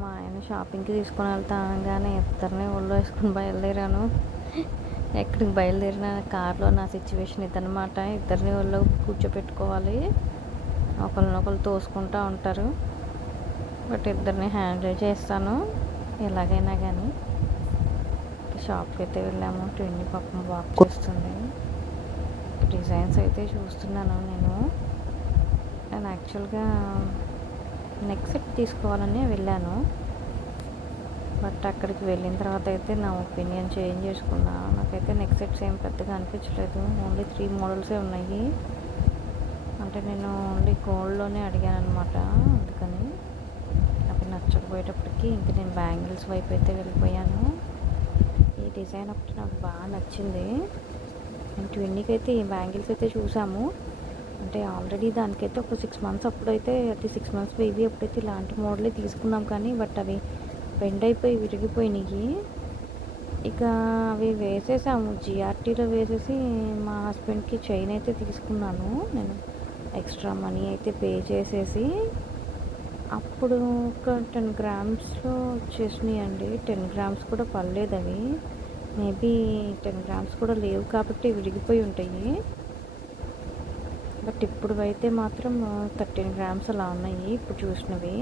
మా ఆయన షాపింగ్కి తీసుకొని వెళ్తా అనగానే ఇద్దరిని ఒళ్ళో వేసుకొని బయలుదేరాను. ఎక్కడికి బయలుదేరిన కార్లో నా సిచ్యువేషన్ ఇదనమాట. ఇద్దరిని ఒళ్ళో కూర్చోపెట్టుకోవాలి, ఒకరినొకరు తోసుకుంటూ ఉంటారు. బట్ ఇద్దరిని హ్యాండిల్ చేస్తాను ఎలాగైనా కానీ. షాప్కి అయితే వెళ్ళాము. ట్విన్ని పాపం వాక్ చేస్తుంది. డిజైన్స్ అయితే చూస్తున్నాను నేను యాక్చువల్గా నెక్ సెట్ తీసుకోవాలని వెళ్ళాను. బట్ అక్కడికి వెళ్ళిన తర్వాత అయితే నా ఒపీనియన్ చేంజ్ చేసుకున్నా. నాకైతే నెక్ సెట్స్ ఏం పెద్దగా అనిపించలేదు. ఓన్లీ 3 మోడల్సే ఉన్నాయి. అంటే నేను ఓన్లీ గోల్డ్లోనే అడిగాను అనమాట. అందుకని అవి నచ్చకపోయేటప్పటికి ఇంక నేను బ్యాంగిల్స్ వైపు అయితే వెళ్ళిపోయాను. ఈ డిజైన్ ఒకటి నాకు బాగా నచ్చింది. నేను ట్విన్నికి అయితే ఈ బ్యాంగిల్స్ అయితే చూసాము. అంటే ఆల్రెడీ దానికైతే ఒక 6 మంత్స్ అప్పుడైతే, అది 6 మంత్స్ బేబీ అప్పుడైతే ఇలాంటి మోడలే తీసుకున్నాం. కానీ బట్ అవి బెండ్ అయిపోయి విరిగిపోయినాయి. ఇక అవి వేసేసాము, జిఆర్టీలో వేసేసి మా హస్బెండ్కి చైన్ అయితే తీసుకున్నాను నేను. ఎక్స్ట్రా మనీ అయితే పే చేసేసి అప్పుడు ఒక 10 గ్రామ్స్లో వచ్చేసినాయి అండి. 10 గ్రామ్స్ కూడా పర్లేదు. అవి మేబీ 10 గ్రామ్స్ కూడా లేవు కాబట్టి విరిగిపోయి ఉంటాయి. బట్ ఇప్పుడు అయితే మాత్రం 13 గ్రామ్స్ అలా ఉన్నాయి. ఇప్పుడు చూసినవి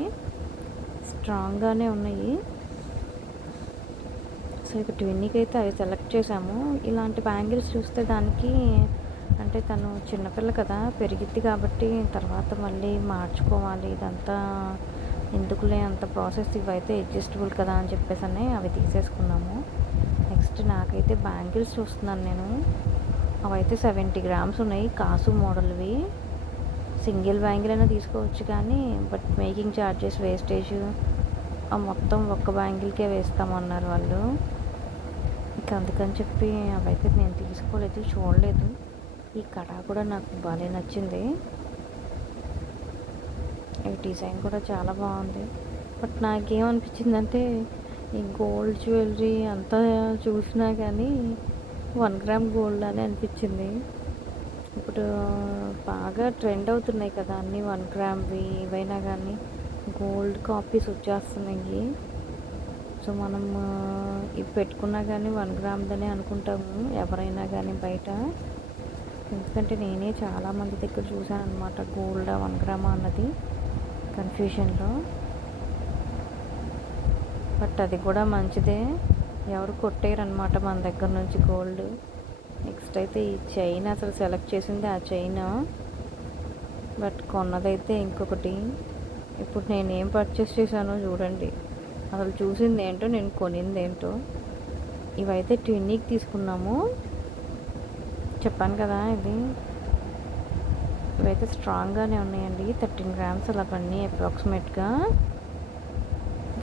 స్ట్రాంగ్గానే ఉన్నాయి. సో ఇక ట్విన్నికి అయితే అవి సెలెక్ట్ చేసాము. ఇలాంటి బ్యాంగిల్స్ చూస్తే దానికి అంటే తను చిన్నపిల్ల కదా, పెరిగిద్ది కాబట్టి తర్వాత మళ్ళీ మార్చుకోవాలి, ఇదంతా ఎందుకులే అంత ప్రాసెస్, ఇవైతే అడ్జస్టబుల్ కదా అని చెప్పేసి అవి తీసేసుకున్నాము. నెక్స్ట్ నాకైతే బ్యాంగిల్స్ చూస్తున్నాను నేను. అవైతే 70 గ్రామ్స్ ఉన్నాయి, కాసు మోడల్వి. సింగిల్ బ్యాంగిల్ అయినా తీసుకోవచ్చు కానీ బట్ మేకింగ్ ఛార్జెస్, వేస్టేజ్ మొత్తం ఒక్క బ్యాంగిల్కే వేస్తామన్నారు వాళ్ళు. ఇంకా అందుకని చెప్పి అవైతే నేను తీసుకోలేదు, చూడలేదు. ఈ కడా కూడా నాకు బాగా నచ్చింది. ఈ డిజైన్ కూడా చాలా బాగుంది. బట్ నాకేమనిపించిందంటే ఈ గోల్డ్ జ్యువెలరీ అంతా చూసినా కానీ 1 గ్రామ్ గోల్డ్ అని అనిపించింది. ఇప్పుడు బాగా ట్రెండ్ అవుతున్నాయి కదా అన్నీ 1 గ్రామ్వి. ఏవైనా కానీ గోల్డ్ కాపీస్ వచ్చేస్తున్నాయి. సో మనం ఇవి పెట్టుకున్నా కానీ 1 గ్రామ్దనే అనుకుంటాము ఎవరైనా కానీ బయట. ఎందుకంటే నేనే చాలామంది దగ్గర చూసాను అనమాట, గోల్డా 1 గ్రామా అన్నది కన్ఫ్యూషన్లో. బట్ అది కూడా మంచిదే, ఎవరు కొట్టేయరనమాట మన దగ్గర నుంచి గోల్డ్. నెక్స్ట్ అయితే ఈ చైన్ అసలు సెలెక్ట్ చేసింది ఆ చైన్, బట్ కొన్నదైతే ఇంకొకటి. ఇప్పుడు నేను ఏం పర్చేస్ చేశానో చూడండి, అసలు చూసింది ఏంటో నేను కొనింది ఏంటో. ఇవైతే ట్విన్నికి తీసుకున్నాము, చెప్పాను కదా. ఇవైతే స్ట్రాంగ్గానే ఉన్నాయండి. 13 గ్రామ్స్ అలా పడినాయి అప్రాక్సిమేట్గా.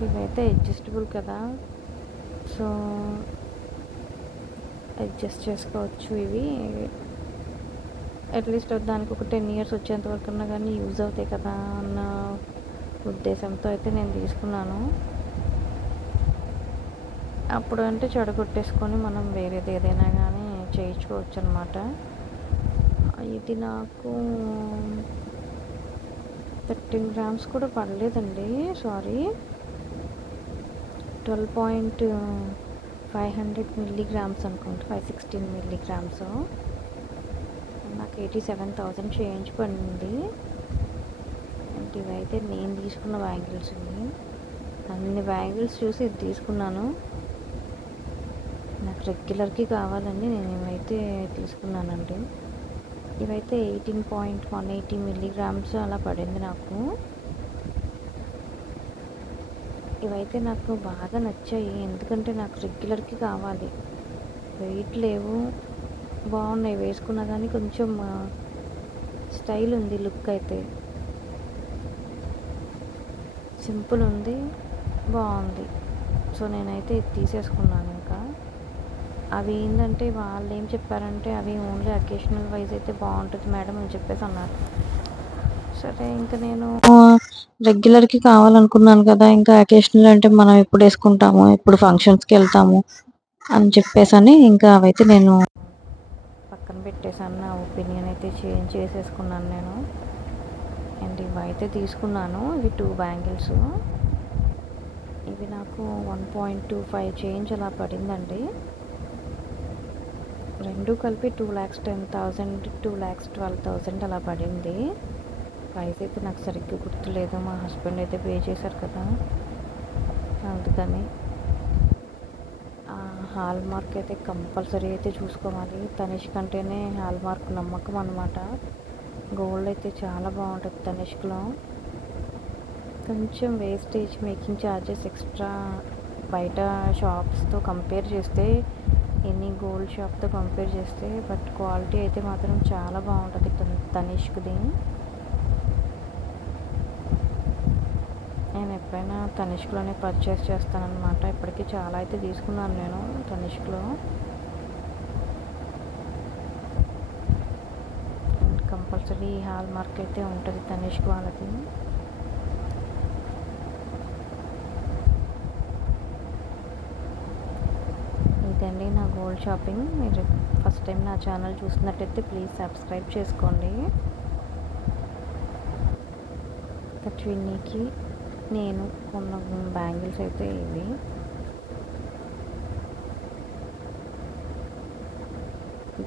ఇవైతే అడ్జస్టబుల్ కదా, సో అడ్జస్ట్ చేసుకోవచ్చు. ఇవి అట్లీస్ట్ దానికి ఒక 10 ఇయర్స్ వచ్చేంత వరకు ఉన్నా కానీ యూజ్ అవుతాయి కదా అన్న ఉద్దేశంతో అయితే నేను తీసుకున్నాను. అప్పుడు అంటే చెడగొట్టేసుకొని మనం వేరేది ఏదైనా కానీ చేయించుకోవచ్చు అనమాట. ఇది నాకు 13 గ్రామ్స్ కూడా పడలేదండి, సారీ, 12.500 మిల్లీగ్రామ్స్ అనుకుంటా, 516 మిల్లీగ్రామ్స్. నాకు 87,000 చేంజ్ పడింది. అంటే ఇవైతే నేను తీసుకున్న బ్యాంగిల్స్. అన్ని బ్యాంగిల్స్ చూసి ఇది తీసుకున్నాను. నాకు రెగ్యులర్కి కావాలని నేను ఇవైతే తీసుకున్నానండి. ఇవైతే 18.180 మిల్లీగ్రామ్స్ అలా పడింది నాకు. ఇవైతే నాకు బాగా నచ్చాయి, ఎందుకంటే నాకు రెగ్యులర్కి కావాలి. వెయిట్ లేవు, బాగున్నాయి, వేసుకున్నా కానీ కొంచెం స్టైల్ ఉంది. లుక్ అయితే సింపుల్ ఉంది, బాగుంది. సో నేనైతే ఇది తీసేసుకున్నాను. ఇంకా అవి ఏంటంటే వాళ్ళు ఏం చెప్పారంటే అవి ఓన్లీ అకేషనల్ వైజ్ అయితే బాగుంటుంది మేడం అని చెప్పేసి అన్నారు. సరే ఇంకా నేను రెగ్యులర్కి కావాలనుకున్నాను కదా, ఇంకా అకేషనల్ అంటే మనం ఎప్పుడు వేసుకుంటాము, ఎప్పుడు ఫంక్షన్స్కి వెళ్తాము అని చెప్పేసి ఇంకా అవైతే నేను పక్కన పెట్టేసాను. నా ఒపీనియన్ అయితే చేంజ్ చేసేసుకున్నాను నేను. అండ్ ఇవైతే తీసుకున్నాను, ఇవి 2 బ్యాంగిల్స్. ఇవి నాకు 1.25 చేంజ్ అలా పడిందండి. రెండు కలిపి 2,10,000 2,12,000 అలా పడింది. ప్రైస్ అయితే నాకు సరిగ్గా గుర్తులేదు. మా హస్బెండ్ అయితే పే చేశారు కదా, అందుకని. హాల్ మార్క్ అయితే కంపల్సరీ అయితే చూసుకోవాలి. తనిష్క్ అంటేనే హాల్ మార్క్ నమ్మకం అనమాట. గోల్డ్ అయితే చాలా బాగుంటుంది తనిష్క్లో. కొంచెం వేస్టేజ్ మేకింగ్ ఛార్జెస్ ఎక్స్ట్రా బయట షాప్స్తో కంపేర్ చేస్తే, ఎనీ గోల్డ్ షాప్తో కంపేర్ చేస్తే, బట్ క్వాలిటీ అయితే మాత్రం చాలా బాగుంటుంది తనిష్క్ది. నేను ఎప్పుడైనా తనిష్క్లోనే పర్చేస్ చేస్తానన్నమాట. ఇప్పటికీ చాలా అయితే తీసుకున్నాను నేను తనిష్క్లో. కంపల్సరీ హాల్ మార్క్ అయితే ఉంటుంది తనిష్క్ వాళ్ళది. ఇదండి నా గోల్డ్ షాపింగ్. మీరు ఫస్ట్ టైం నా ఛానల్ చూసినట్టయితే ప్లీజ్ సబ్స్క్రైబ్ చేసుకోండి. కట్విన్నీకి నేను కొన్న బ్యాంగిల్స్ అయితే ఇవి.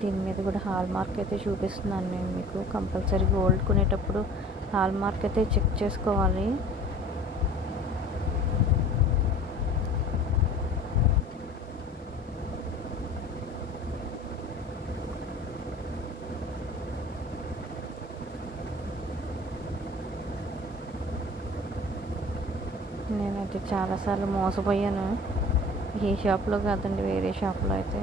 దీని మీద కూడా హాల్ మార్క్ అయితే చూపిస్తున్నాను నేను మీకు. కంపల్సరీ గోల్డ్ కొనేటప్పుడు హాల్ మార్క్ అయితే చెక్ చేసుకోవాలి. నేనైతే చాలాసార్లు మోసపోయాను. ఏ షాప్లో కాదండి, వేరే షాప్లో అయితే.